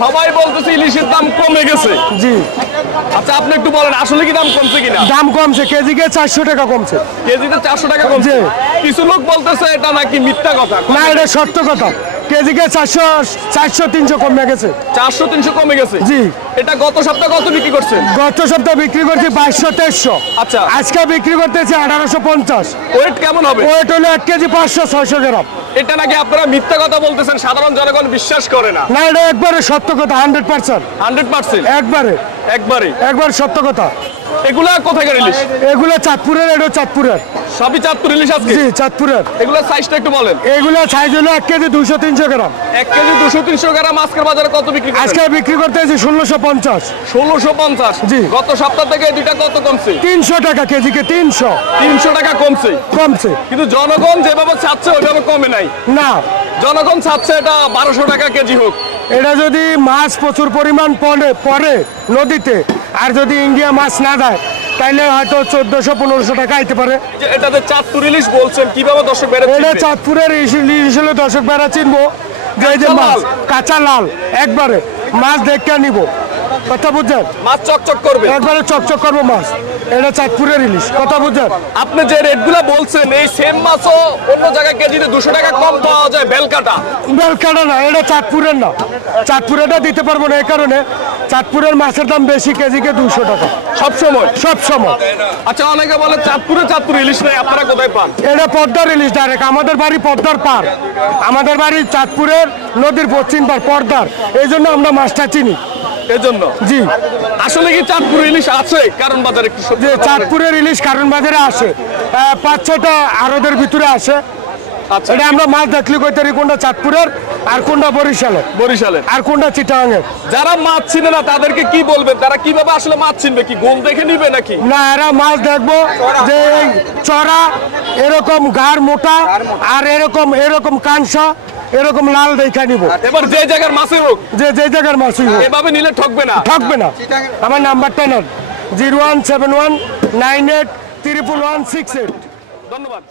সবাই বলতেছে ইলিশের দাম কমে গেছে। জি। আচ্ছা আপনি একটু বলেন আসলে কি দাম কমছে কিনা? দাম কমছে কেজি কে চারশো টাকা কমছে। কেজিতে চারশো টাকা কমছে? কিছু লোক বলতেছে এটা নাকি মিথ্যা কথা। না এটা সত্য কথা। কেজিকে চারশো চারশো তিনশো কমে গেছে। চারশো তিনশো কমে গেছে? জি। এটা গত সপ্তাহে কত বিক্রি করছেন গত সপ্তাহে বিক্রি করছি বাইশশো তেইশশো। আচ্ছা। আজকে বিক্রি করতেছি আঠারোশো পঞ্চাশ। ওয়েট কেমন হবে? ওয়েট হলো এক কেজি পাঁচশো ছয়শো গ্রাম। এটা নাকি আপনারা মিথ্যা কথা বলতেছেন সাধারণ জনগণ বিশ্বাস করে না। না এটা একবারে সত্য কথা হান্ড্রেড পার্সেন্ট হান্ড্রেড পার্সেন্ট একবারে। একবারে। একবার সত্য কথা। এগুলা ইলিশ এগুলো চাঁদপুরের এটা চাঁদপুরের। সবই চাঁদপুর ইলিশ আজকে? জি চাঁদপুরের। এগুলোর সাইজটা একটু বলেন। এগুলো সাইজ হলো এক কেজি তিনশো গ্রাম। এক কেজি দুশো তিনশো গ্রাম আজকের বাজারে কত বিক্রি আজকে বিক্রি করতেছি ষোলোশো পঞ্চাশ। ষোলোশো পঞ্চাশ। জি। গত সপ্তাহ থেকে দুইটা কত কমছে? তিনশো টাকা কেজিকে তিনশো। তিনশো টাকা কমছে। কমছে। কিন্তু জনগণ যেভাবে চাচ্ছে ওইভাবে কমে নাই। না। জনগণ চাচ্ছে এটা বারোশো টাকা কেজি হোক। এটা যদি মাছ প্রচুর পরিমাণ পড়ে পরে নদীতে আর যদি ইন্ডিয়া মাছ না দেয় তাইলে হয়তো চোদ্দশো পনেরোশো টাকা আইতে পারে। এটাতে চাঁদপুর ইলিশ বলছেন কীভাবে দর্শক বেড়া এটা চাঁদপুরের দর্শক বেড়া চিনবো। যে মাছ। কাঁচা লাল একবারে মাছ দেখতে নিব। কথা বুঝছেন? মাছ চকচক করবে। একবারে চকচক করব মাছ। এটা চাঁদপুরের ইলিশ কথা বুঝছেন? আপনি যে রেটগুলো বলছেন এই সেম মাছও অন্য জায়গায় কেজিতে দুশো টাকা কম পাওয়া যায় বেলকাটা। বেলকাটা না এটা চাঁদপুরের না। চাঁদপুরেরটা দিতে পারব না এই কারণে। চাঁদপুরের মাছের দাম বেশি কেজিকে দুশো টাকা। সব সময়? সব সময়। আচ্ছা অনেকে বলে চাঁদপুরে চাঁদপুর ইলিশ নাই আপনারা কোথায় পান? এটা পদ্মার ইলিশ ডাইরেক্ট আমাদের বাড়ি পদ্মার পার আমাদের বাড়ি চাঁদপুরের নদীর পশ্চিম পার পদ্মার। এই জন্য আমরা মাছটা চিনি। এজন্য? জি। আসলে কি চাঁদপুর ইলিশ আছে? কারণ বাজারে একটু যে চাঁদপুরের ইলিশ কারণ বাজারে আসে। পাঁচ ছটা আরদের ভিতরে আসে। আচ্ছা। এটা আমরা মাছ দেখলি কইতে পারি কোনটা চাঁদপুরের আর কোনটা বরিশালের। বরিশালের। আর কোনটা চিটাঙের যারা মাছ চিনে না তাদেরকে কি বলবেন? তারা কীভাবে আসলে মাছ চিনবে? কি গোল দেখে নিবে নাকি? না এরা মাছ দেখব যে চড়া এরকম গার মোটা আর এরকম এরকম কানসা এরকম লাল দেখা নিব। এবার যে জায়গার মাসি হোক। যে যে জায়গার মাছই হোক। এভাবে নিলে ঠকবে না। ঠকবে না। আমার নাম্বারটা নেন। Zero one seven one nine eight triple one six eight. ধন্যবাদ।